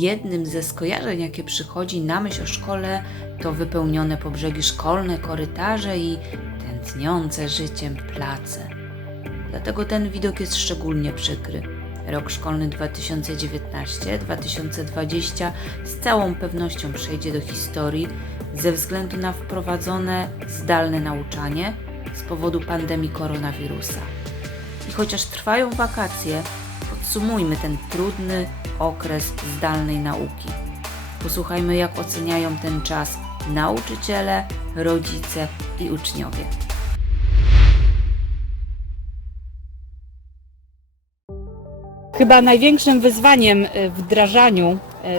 jednym ze skojarzeń, jakie przychodzi na myśl o szkole, to wypełnione po brzegi szkolne korytarze i tętniące życiem place. Dlatego ten widok jest szczególnie przykry. Rok szkolny 2019-2020 z całą pewnością przejdzie do historii ze względu na wprowadzone zdalne nauczanie z powodu pandemii koronawirusa. I chociaż trwają wakacje, podsumujmy ten trudny okres zdalnej nauki. Posłuchajmy, jak oceniają ten czas nauczyciele, rodzice i uczniowie. Chyba największym wyzwaniem e, w wdrażaniu e,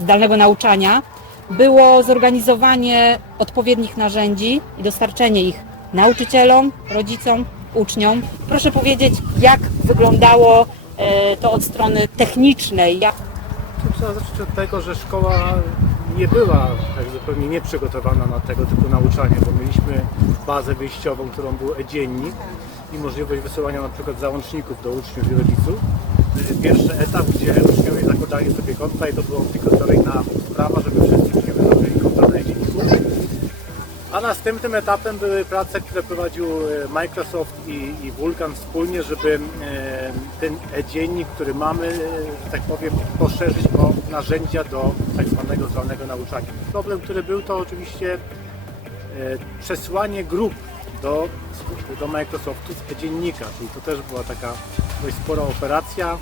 zdalnego nauczania było zorganizowanie odpowiednich narzędzi i dostarczenie ich nauczycielom, rodzicom, uczniom. Proszę powiedzieć, jak wyglądało to od strony technicznej, Tu Trzeba zacząć od tego, że szkoła nie była tak zupełnie nieprzygotowana na tego typu nauczanie, bo mieliśmy bazę wyjściową, którą był e-dziennik i możliwość wysyłania na przykład załączników do uczniów i rodziców. Pierwszy etap, gdzie uczniowie zakładali sobie konta i to była obligatoryjna sprawa, żeby wszyscy uczniowie założyli konta na e-dzienniku. A następnym etapem były prace, które prowadził e, Microsoft i, i Vulkan wspólnie, żeby e, ten e-dziennik, który mamy, e, tak powiem, poszerzyć o narzędzia do tak zwanego zdalnego nauczania. Problem, który był, to oczywiście przesłanie grup do, do Microsoftu z e-dziennika, czyli to też była taka dość spora operacja.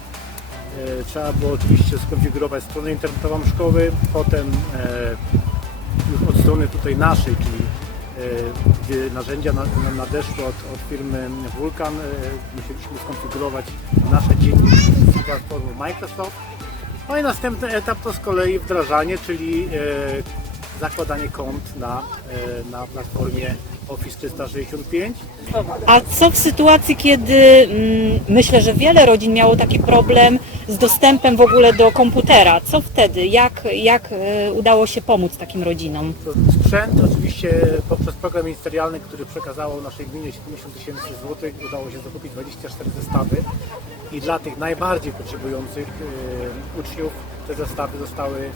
Trzeba było oczywiście skonfigurować stronę internetową szkoły, potem już od strony tutaj naszej, czyli e, gdzie narzędzia na- na- nadeszły od, od firmy Vulkan, e, musieliśmy skonfigurować nasze dzienniki z platformy Microsoft. No i następny etap to z kolei wdrażanie, czyli e, zakładanie kont na, na platformie Office 365. A co w sytuacji, kiedy mm, myślę, że wiele rodzin miało taki problem z dostępem w ogóle do komputera? Co wtedy? Jak, jak e, udało się pomóc takim rodzinom? Sprzęt oczywiście poprzez program ministerialny, który przekazało naszej gminie 70 tysięcy złotych, udało się zakupić 24 zestawy i dla tych najbardziej potrzebujących e, uczniów te zestawy zostały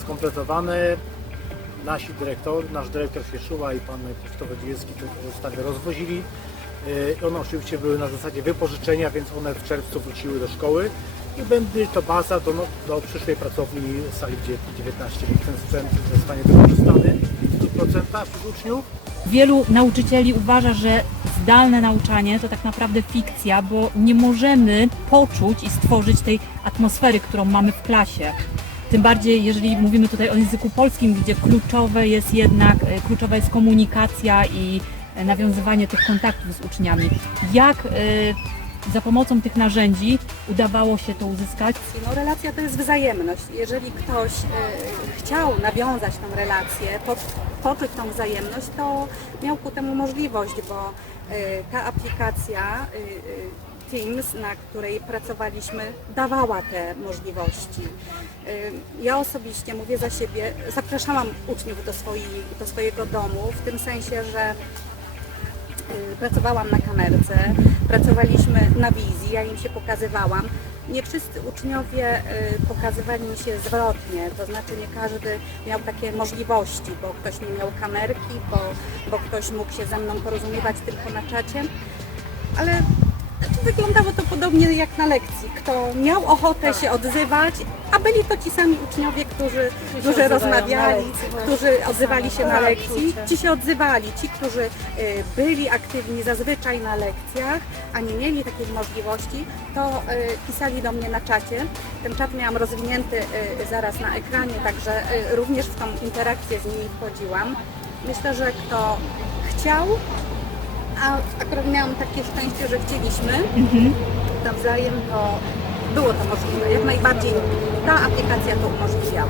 skompletowane. Nasi dyrektor, nasz dyrektor Fieszuła i pan Krzysztof te zestawy rozwozili. E, One oczywiście były na zasadzie wypożyczenia, więc one w czerwcu wróciły do szkoły i będzie to baza do, no, do przyszłej pracowni sali 19, więc ten sprzęt zostanie wykorzystany w 100% przez uczniów. Wielu nauczycieli uważa, że zdalne nauczanie to tak naprawdę fikcja, bo nie możemy poczuć i stworzyć tej atmosfery, którą mamy w klasie. Tym bardziej, jeżeli mówimy tutaj o języku polskim, gdzie kluczowe jest jednak, e, kluczowa jest komunikacja i e, nawiązywanie tych kontaktów z uczniami. Jak e, za pomocą tych narzędzi udawało się to uzyskać? No, relacja to jest wzajemność. Jeżeli ktoś e, chciał nawiązać tą relację, po, poczuć tą wzajemność, to miał ku temu możliwość, bo e, ta aplikacja e, Teams, na której pracowaliśmy, dawała te możliwości. Ja osobiście mówię za siebie, zapraszałam uczniów do, swoi, do swojego domu, w tym sensie, że Y, pracowałam na kamerce, pracowaliśmy na wizji, ja im się pokazywałam. Nie wszyscy uczniowie y, pokazywali mi się zwrotnie, to znaczy nie każdy miał takie możliwości, bo ktoś nie miał kamerki, bo, bo ktoś mógł się ze mną porozumiewać tylko na czacie, ale wyglądało to podobnie jak na lekcji. Kto miał ochotę się odzywać, a byli to ci sami uczniowie, którzy, którzy rozmawiali, którzy odzywali się na lekcji, ci się odzywali. Ci, którzy y, byli aktywni zazwyczaj na lekcjach, a nie mieli takiej możliwości, to y, pisali do mnie na czacie. Ten czat miałam rozwinięty y, zaraz na ekranie, także również w tą interakcję z nimi wchodziłam. Myślę, że kto chciał, a akurat miałam takie szczęście, że chcieliśmy. Nawzajem, to było to możliwe. Jak najbardziej ta aplikacja to umożliwiała.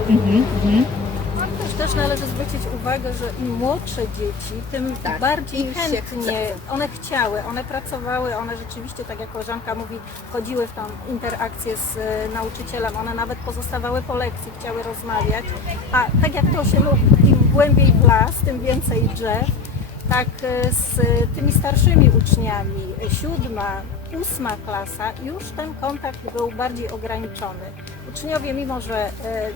Też, też należy zwrócić uwagę, że im młodsze dzieci, tym Tak, bardziej im chętnie. one chciały, one pracowały, one rzeczywiście, tak jak koleżanka mówi, chodziły w tą interakcję z e, nauczycielem, one nawet pozostawały po lekcji, chciały rozmawiać, a tak jak to się mówi, im głębiej w las, tym więcej drzew, tak e, z tymi starszymi uczniami, siódma, ósma klasa, już ten kontakt był bardziej ograniczony. Uczniowie, mimo że e,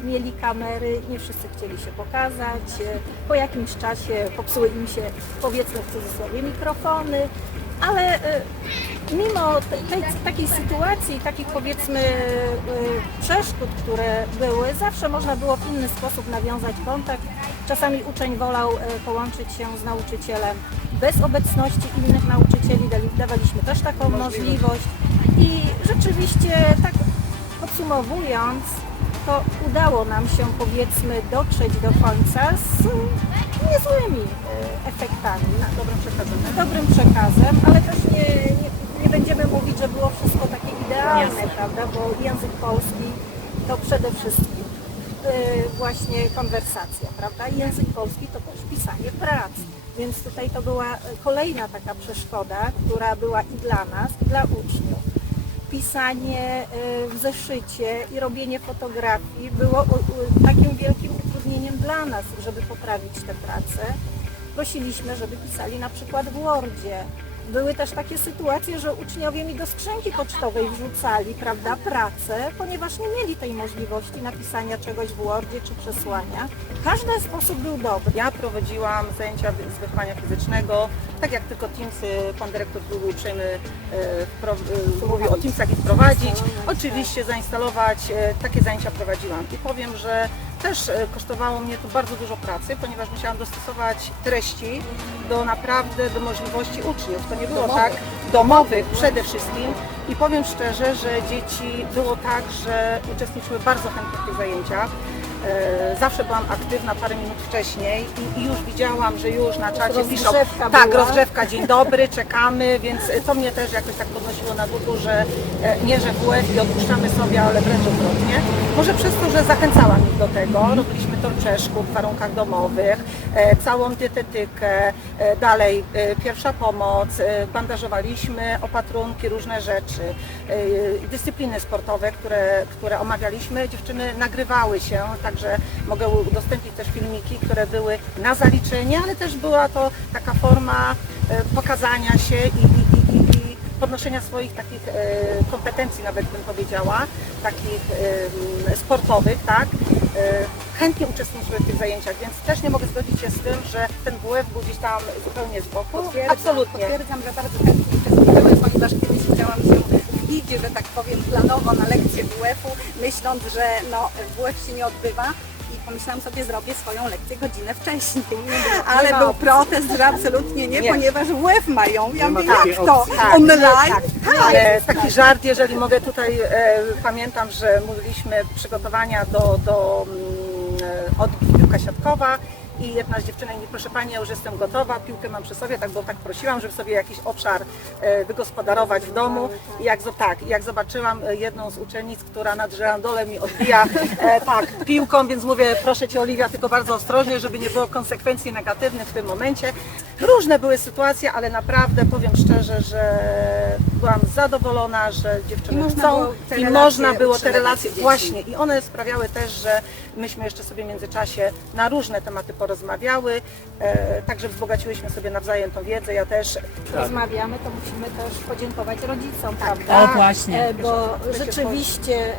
mieli kamery, nie wszyscy chcieli się pokazać. E, po jakimś czasie popsuły im się, powiedzmy w cudzysłowie, mikrofony, ale mimo te- tej, takiej sytuacji, takich powiedzmy przeszkód, które były, zawsze można było w inny sposób nawiązać kontakt. Czasami uczeń wolał e, połączyć się z nauczycielem bez obecności innych nauczycieli, dawaliśmy też taką możliwość. I rzeczywiście tak podsumowując, to udało nam się powiedzmy dotrzeć do końca z niezłymi e, efektami. Dobrym przekazem. Dobrym przekazem, ale też nie, nie, nie będziemy mówić, że było wszystko takie idealne, Jasne. prawda? Bo język polski to przede wszystkim właśnie konwersacja, prawda? Język polski to też pisanie prac. Więc tutaj to była y, kolejna taka przeszkoda, która była i dla nas, i dla uczniów. Pisanie y, w zeszycie i robienie fotografii było takim wielkim utrudnieniem dla nas, żeby poprawić tę pracę prosiliśmy, żeby pisali na przykład w Wordzie. Były też takie sytuacje, że uczniowie mi do skrzynki pocztowej wrzucali, prawda, pracę, ponieważ nie mieli tej możliwości napisania czegoś w Wordzie czy przesłania. Każdy sposób był dobry. Ja prowadziłam zajęcia z wychowania fizycznego, tak jak tylko Teamsy, pan dyrektor był uprzejmy e, e, mówił o Teamsach ich wprowadzić. Oczywiście zainstalować, e, takie zajęcia prowadziłam i powiem, że też e, kosztowało mnie to bardzo dużo pracy, ponieważ musiałam dostosować treści do naprawdę do możliwości uczniów. To nie było tak domowych przede wszystkim i powiem szczerze, że dzieci było tak, że uczestniczyły bardzo chętnie w tych zajęciach. E, Zawsze byłam aktywna parę minut wcześniej i, i już widziałam, że już na czacie piszą rozgrzewka tak, była. rozgrzewka, dzień dobry, czekamy, więc to mnie też jakoś tak podnosiło na duchu, że e, nie, że WF i odpuszczamy sobie, ale wręcz odwrotnie. Może przez to, że zachęcałam ich do tego, robiliśmy tor czeszku w warunkach domowych, e, całą dietetykę, dalej pierwsza pomoc, bandażowaliśmy opatrunki, różne rzeczy, dyscypliny sportowe, które, które omawialiśmy. Dziewczyny nagrywały się, także mogę udostępnić też filmiki, które były na zaliczenie, ale też była to taka forma e, pokazania się i, i, i, i, podnoszenia swoich takich e, kompetencji, nawet bym powiedziała, takich sportowych, tak. E, Chętnie uczestniczyły w tych zajęciach, więc też nie mogę zgodzić się z tym, że ten WF był gdzieś tam zupełnie z boku. Potwierdzam, Absolutnie. Potwierdzam, że bardzo chętnie uczestniczyły, ponieważ kiedyś chciałam się wbić, że tak powiem, planowo na lekcję WF-u, myśląc, że no, WF się nie odbywa. I pomyślałam sobie, zrobię swoją lekcję godzinę wcześniej. Ale był opcji. protest, że absolutnie nie, Nie. ponieważ WF mają. Ja mówię, jak to? opcji. Tak, Online? tak. Ale taki żart, jeżeli mogę tutaj, e, pamiętam, że mówiliśmy przygotowania do, do mm, e, od piłka siatkowa i jedna z dziewczynek mówi, proszę Pani, ja już jestem gotowa, piłkę mam przy sobie, tak, bo tak prosiłam, żeby sobie jakiś obszar e, wygospodarować w domu. I jak, tak, jak zobaczyłam e, jedną z uczennic, która nad żerandolem mi odbija e, tak, piłką, więc mówię, proszę Cię Oliwia, tylko bardzo ostrożnie, żeby nie było konsekwencji negatywnych w tym momencie. Różne były sytuacje, ale naprawdę powiem szczerze, że byłam zadowolona, że dziewczyny I można chcą było te i relacje można było te relacje, właśnie i one sprawiały też, że myśmy jeszcze sobie w międzyczasie na różne tematy porozmawiały, e, także wzbogaciłyśmy sobie nawzajem tą wiedzę, ja też rozmawiamy, to musimy też podziękować rodzicom, prawda? O właśnie. E, Bo rzeczywiście e,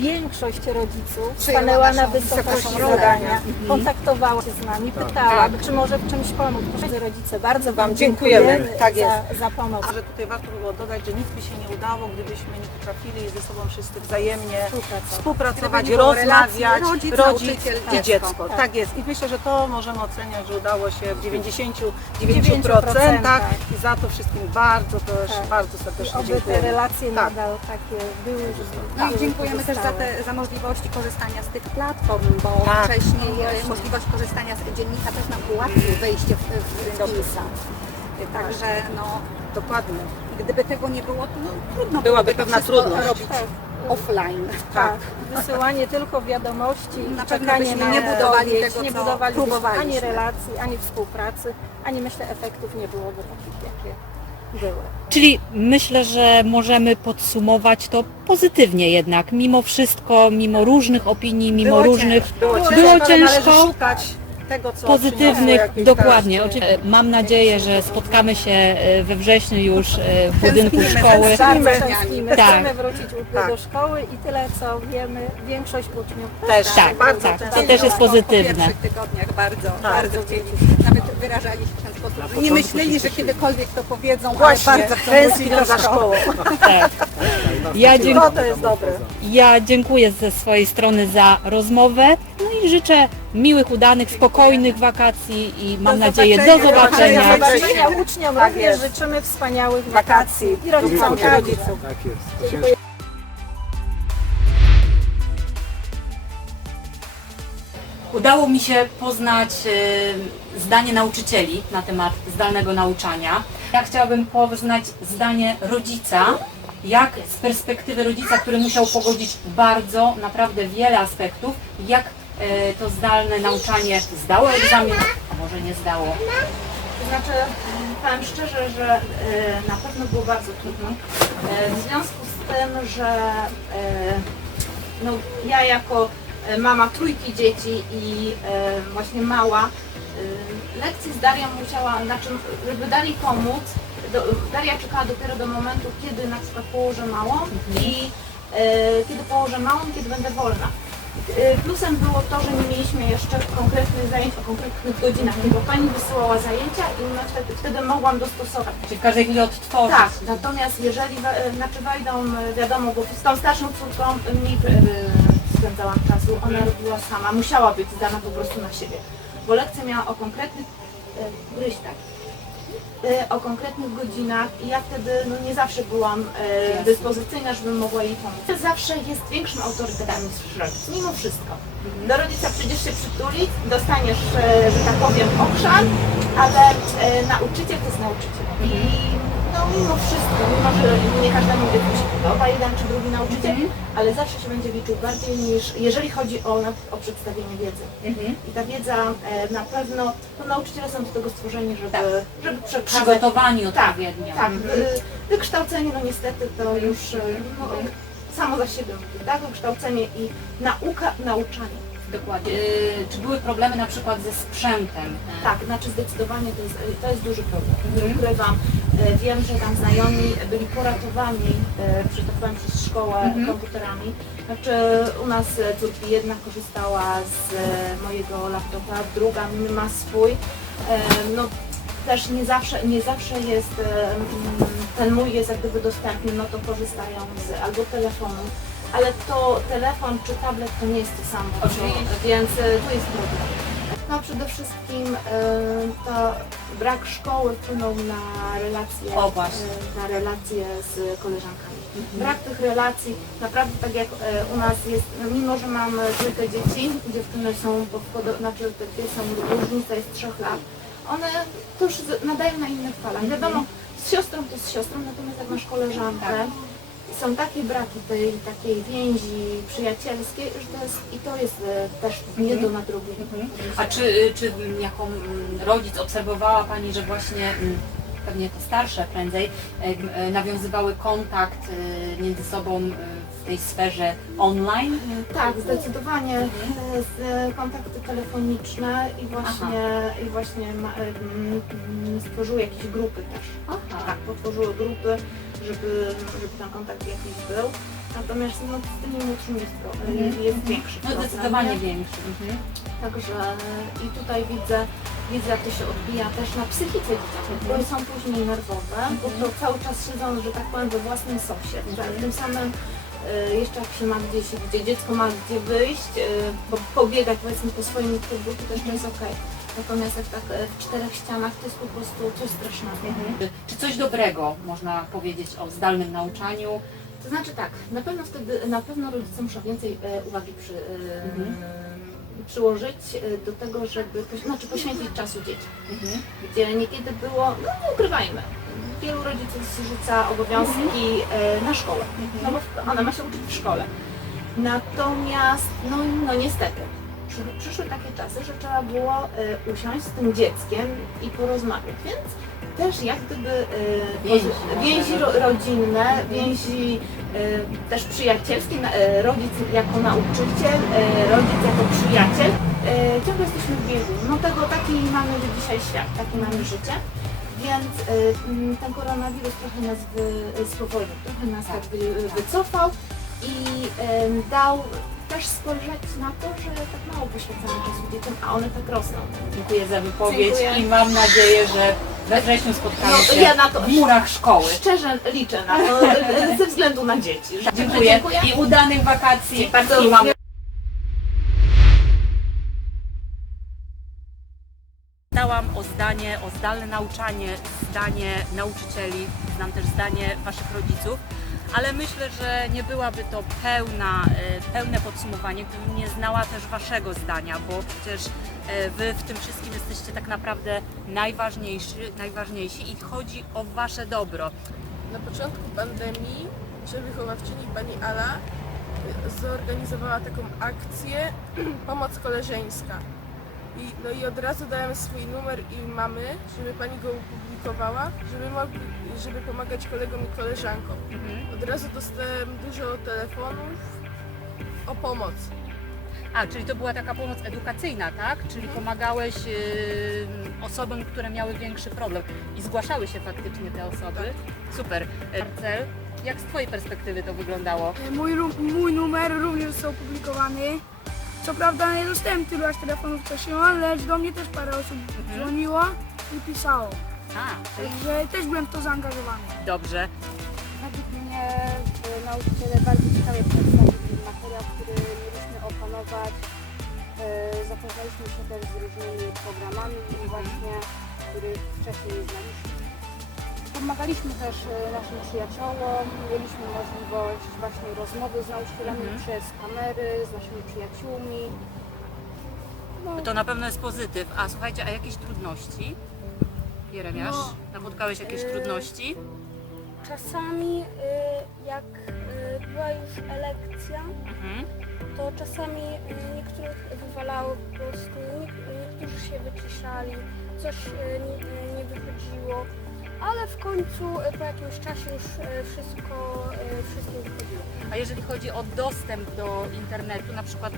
większość rodziców stanęła na wysokości zadania, kontaktowała się z nami, pytała, czy może w czymś pomóc. Proszę rodzice, bardzo Wam dziękujemy. dziękujemy Tak za, jest. za pomoc. że tutaj warto by było dodać, że nic by się nie udało, gdybyśmy nie potrafili ze sobą wszyscy wzajemnie Współpracować. współpracować, rozmawiać, rodzic, rodzic i dziecko. Tak. Tak. jest. I myślę, że to możemy oceniać, że udało się w 99% 9%. i za to wszystkim bardzo też, Tak. bardzo serdecznie oby te dziękuję. relacje Tak. nadal takie były, żeby No i dziękujemy też za, pozostałe. te, za możliwości korzystania z tych platform, bo Tak. wcześniej e, możliwość korzystania z dziennika też nam ułatwił wejście w, w Teamsa. Także no, Dokładnie. gdyby tego nie było, to no, trudno Byłaby byłoby to pewna wszystko trudność. robić Tak. offline. Tak, wysyłanie tylko wiadomości, Na pewno czekanie byśmy nie budowali odpowiedź, tego, nie co budowalibyśmy próbowaliśmy. ani relacji, ani współpracy, ani myślę efektów nie byłoby takich, jakie były. Czyli myślę, że możemy podsumować to pozytywnie jednak, mimo wszystko, mimo różnych opinii, mimo Było różnych ciężko. Było ciężko, Było należy szukać tego, co pozytywnych, dokładnie. Oczywiście, mam nadzieję, że spotkamy się e, we wrześniu już e, w budynku szkoły. tęsknimy. Bardzo tęsknimy. Tak. Chcemy wrócić Tak. do szkoły i tyle co wiemy, większość uczniów Też, Tak, bardzo tak. często. To też jest Po pozytywne. pierwszych tygodniach bardzo, Tak. bardzo chcieli. Nawet wyrażali się w ten sposób, że nie myśleli, że kiedykolwiek to powiedzą, Właśnie, ale bardzo tęsknią za szkoły. szkołą. Tak. Ja, No dziękuję. to jest dobre. ja dziękuję ze swojej strony za rozmowę no i życzę miłych, udanych, spokojnych wakacji i mam nadzieję do zobaczenia. Do zobaczenia. uczniom Tak również życzymy wspaniałych Wakacji. wakacji i rodzicom Dziękuję. rodziców. Tak jest. Udało mi się poznać e, zdanie nauczycieli na temat zdalnego nauczania. Ja chciałabym poznać zdanie rodzica, jak z perspektywy rodzica, który musiał pogodzić bardzo, naprawdę wiele aspektów, jak to zdalne nauczanie zdało egzamin, a może nie zdało. To znaczy, powiem szczerze, że e, na pewno było bardzo trudno. E, W związku z tym, że e, no, ja jako e, mama trójki dzieci i e, właśnie mała, e, lekcje z Darią musiała, znaczy, żeby Darii pomóc, do, Daria czekała dopiero do momentu, kiedy na przykład położę małą i e, kiedy położę małą, kiedy będę wolna. E, Plusem było to, że nie mieliśmy jeszcze konkretnych zajęć o konkretnych godzinach, bo pani wysyłała zajęcia i my wtedy, wtedy mogłam dostosować. Czyli każdej chwili odtworzyć. Tak, natomiast jeżeli e, znaczy wejdą, e, wiadomo, bo z tą starszą córką mniej e, spędzałam czasu, ona robiła sama, musiała być zdana po prostu na siebie, bo lekcja miała o konkretnych, e, o konkretnych godzinach i ja wtedy no, nie zawsze byłam e, dyspozycyjna, żebym mogła jej pomóc. Zawsze jest większym autorytetem niż rodzic, mimo wszystko. Do rodzica przyjdziesz się przytulić, dostaniesz, e, że tak powiem, okrzan, ale e, nauczyciel to jest nauczyciel. I no mimo wszystko, mimo że nie każdemu dziecku się podoba jeden czy drugi nauczyciel, ale zawsze się będzie liczył bardziej niż jeżeli chodzi o, na- o przedstawienie wiedzy. I ta wiedza e, na pewno, no nauczyciele są do tego stworzeni, żeby, Tak. żeby przekazać. Przygotowani Tak, odpowiednio. tak. Wy- Wykształcenie, no niestety to już e, no, samo za siebie mówi, tak? Wykształcenie i nauka, nauczanie. Dokładnie. Y, Czy były problemy na przykład ze sprzętem? Tak, znaczy zdecydowanie to jest, to jest duży problem. Nie ukrywam. E, Wiem, że tam znajomi byli poratowani, e, przygotowani przez szkołę komputerami. Znaczy u nas e, córki jedna korzystała z e, mojego laptopa, druga ma swój. No, też nie zawsze, nie zawsze jest, mm, ten mój jest jak gdyby dostępny, no to korzystają z albo telefonu, ale to telefon czy tablet to nie jest to samo, Oczywiście. więc tu jest problem. No przede wszystkim e, to brak szkoły wpłynął na relacje, O, e, na relacje z koleżankami. Brak tych relacji, naprawdę tak jak e, u nas jest, no, mimo że mam e, trójkę dzieci, dziewczyny są, znaczy te są różnica jest trzech lat, one to już nadają na innych falach. Wiadomo, z siostrą to z siostrą, natomiast jak masz koleżankę, są takie braki tej takiej więzi przyjacielskiej, że to jest, i to jest e, też nie do nadrobienia. A czy, czy mm, jako mm, rodzic obserwowała Pani, że właśnie mm, pewnie te starsze prędzej e, e, nawiązywały kontakt e, między sobą e, w tej sferze online? Tak, zdecydowanie e, z, e, kontakty telefoniczne i właśnie, i właśnie ma, e, mm, mm, stworzyły jakieś grupy też. Aha. Tak, potworzyły grupy, żeby, żeby ten kontakt jakiś był. Natomiast no, z tymi młodszymi jest, pro- Mhm. jest większy No problem. zdecydowanie nie? większy. Mhm. Także i tutaj widzę, widzę jak to się odbija też na psychice dzieciaków, bo są później nerwowe, bo to cały czas siedzą, że tak powiem, we własnym sosie. Że tym samym y, jeszcze jak się ma gdzieś, gdzie dziecko ma gdzie wyjść, y, bo pobiegać powiedzmy po swoim klubu, to też to jest okej. Natomiast jak tak y, w czterech ścianach to jest po prostu coś strasznego. Czy coś dobrego można powiedzieć o zdalnym nauczaniu? To znaczy tak, na pewno wtedy, na pewno rodzice muszą więcej e, uwagi przy, e, Mhm. przyłożyć e, do tego, żeby, znaczy poświęcić czasu dzieciom. Mhm. Gdzie niekiedy było, no nie ukrywajmy, wielu rodziców zrzuca obowiązki e, na szkołę, no bo ona ma się uczyć w szkole. Natomiast, no, no niestety, przy- przyszły takie czasy, że trzeba było e, usiąść z tym dzieckiem i porozmawiać, więc też jak gdyby e, Więzi. więzi ro, rodzinne, więzi e, też przyjacielskie, rodzic jako nauczyciel, rodzic jako przyjaciel, ciągle jesteśmy w biegu. No tego taki mamy dzisiaj świat, taki mamy życie. Więc y, mm, ten koronawirus trochę nas spowolnił, trochę nas jakby y, wycofał i dał też spojrzeć na to, że tak mało poświęcamy czasu dzieciom, a one tak rosną. Dziękuję za wypowiedź Dziękuję. i mam nadzieję, że we wrześniu spotkamy No, się ja na to w murach szkoły. Szczerze liczę na to, ze względu na dzieci. Dziękuję i udanych wakacji. Bardzo I mam Pytałam o zdanie, o zdalne nauczanie, zdanie nauczycieli, znam też zdanie Waszych rodziców, ale myślę, że nie byłaby to pełna, e, pełne podsumowanie, gdybym nie znała też Waszego zdania, bo przecież e, Wy w tym wszystkim jesteście tak naprawdę najważniejsi, najważniejsi i chodzi o Wasze dobro. Na początku pandemii, wychowawczyni pani Ala y, zorganizowała taką akcję Pomoc koleżeńska. I, no i od razu dałem swój numer i mamy, żeby pani go opublikowała, żeby, mogli, żeby pomagać kolegom i koleżankom. Od razu dostałem dużo telefonów o pomoc. A, czyli to była taka pomoc edukacyjna, tak? Czyli pomagałeś y, osobom, które miały większy problem i zgłaszały się faktycznie te osoby. Super. E, Marcel, jak z Twojej perspektywy to wyglądało? Mój, ru- mój numer również został opublikowany. Co prawda nie dostałem tylu aż telefonów Szymon, lecz do mnie też parę osób dzwoniło i pisało. A, czyli Także też byłem w to zaangażowany. dobrze. Według mnie e, nauczyciele bardzo ciekawie przedstawili materiał, który mieliśmy opanować. E, Zapoznaliśmy się też z różnymi programami właśnie, których wcześniej nie znaliśmy. Pomagaliśmy też e, naszym przyjaciołom, mieliśmy możliwość właśnie rozmowy z nauczycielami przez kamery, z naszymi przyjaciółmi. No, To na pewno jest pozytyw. A słuchajcie, a jakieś trudności? Jeremiasz, No. napotkałeś jakieś Yy, trudności? czasami y, jak y, była już elekcja, Mhm. to czasami y, niektórych wywalało po prostu, nie- niektórzy się wyciszali, coś y, nie, y, nie wychodziło, ale w końcu y, po jakimś czasie już y, wszystko, y, wszystko wychodziło. A jeżeli chodzi o dostęp do internetu, na przykład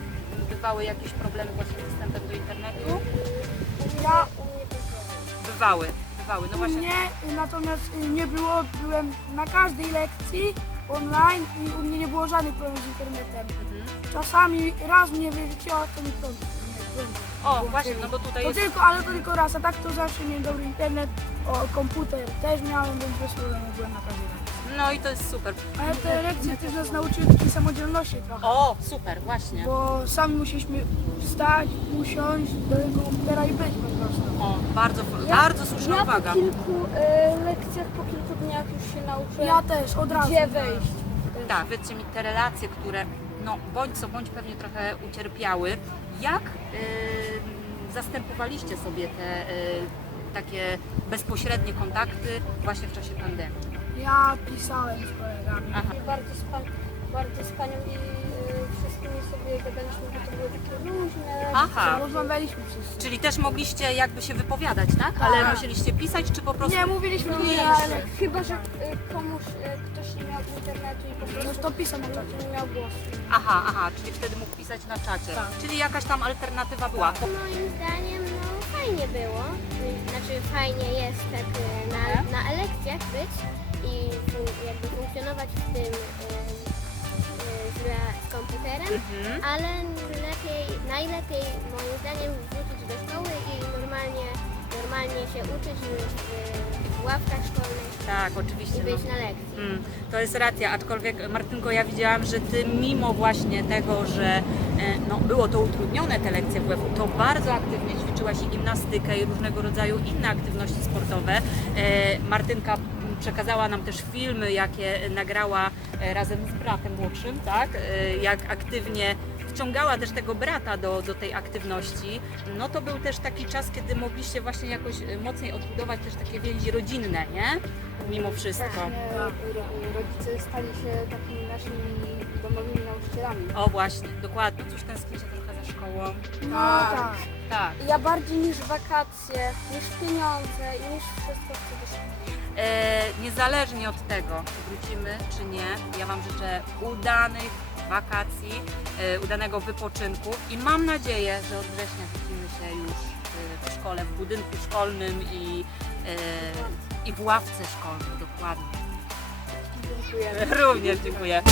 bywały jakieś problemy właśnie z dostępem do internetu? Ja- u mnie problem. Bywały, bywały. No U właśnie. mnie y, natomiast y, nie było, byłem na każdej lekcji online i u mnie nie było żadnych problemów z internetem. Mhm. Czasami raz mnie wyrzuciło, to mi nie prąd. O, właśnie, no bo tutaj To jest tylko, ale to tylko raz, a tak to zawsze miałem dobry internet, o, komputer też miałem, więc bez problemu byłem na każdej lekcji. No i to jest super. Ale te lekcje też nas nauczyły takiej samodzielności trochę. O, super, właśnie. Bo sami musieliśmy wstać, usiąść do tego komputera i być po prostu. O, bardzo, Ja- bardzo słuszna Ja uwaga. po kilku y, lekcjach, po kilku dniach już się nauczyłem, Ja też, od razu. gdzie wejść. Tak, powiedzcie mi, te relacje, które no bądź co bądź pewnie trochę ucierpiały, jak y, zastępowaliście sobie te y, takie bezpośrednie kontakty właśnie w czasie pandemii? Ja pisałem z kolegami. Aha. Bardzo z, pan, bardzo z panią i y, wszystkimi sobie gadaliśmy, bo to były takie luźne. Aha, Rozmawialiśmy wszyscy. czyli też mogliście jakby się wypowiadać, tak? Ale musieliście pisać, czy po prostu... Nie, mówiliśmy No nie, ale chyba, że y, komuś, y, ktoś nie miał internetu i po no prostu to pisał na czacie. nie miał głosu. Aha, aha, czyli wtedy mógł pisać na czacie. Tak. Czyli jakaś tam alternatywa była. Moim zdaniem fajnie było, znaczy fajnie jest tak y, na, na lekcjach być i jakby funkcjonować w tym y, y, z, komputerem, Mhm. ale lepiej, najlepiej moim zdaniem wrócić do szkoły i normalnie, normalnie się uczyć w, w ławkach szkolnych Tak, oczywiście. i no. być na lekcji. Mm, to jest racja, aczkolwiek Martynko, ja widziałam, że Ty mimo właśnie tego, że e, no, było to utrudnione te lekcje WF, to bardzo aktywnie ćwiczyłaś i gimnastykę i różnego rodzaju inne aktywności sportowe. E, Martynka przekazała nam też filmy, jakie nagrała e, razem z bratem młodszym, tak? E, jak aktywnie wciągała też tego brata do, do tej aktywności, no to był też taki czas, kiedy mogliście właśnie jakoś e, mocniej odbudować też takie więzi rodzinne, nie? Mimo wszystko. E, ro- Rodzice stali się takimi naszymi domowymi nauczycielami. O właśnie, dokładnie. Cóż tęsknicie trochę za szkołą? No tak. Tak. Ja bardziej niż wakacje, niż pieniądze i niż wszystko chcę do szkoły. E, niezależnie od tego, czy wrócimy, czy nie, ja Wam życzę udanych wakacji, e, udanego wypoczynku i mam nadzieję, że od września widzimy się już y, w szkole, w budynku szkolnym i, y, i w ławce szkolnej, dokładnie. Dziękujemy. Również dziękuję.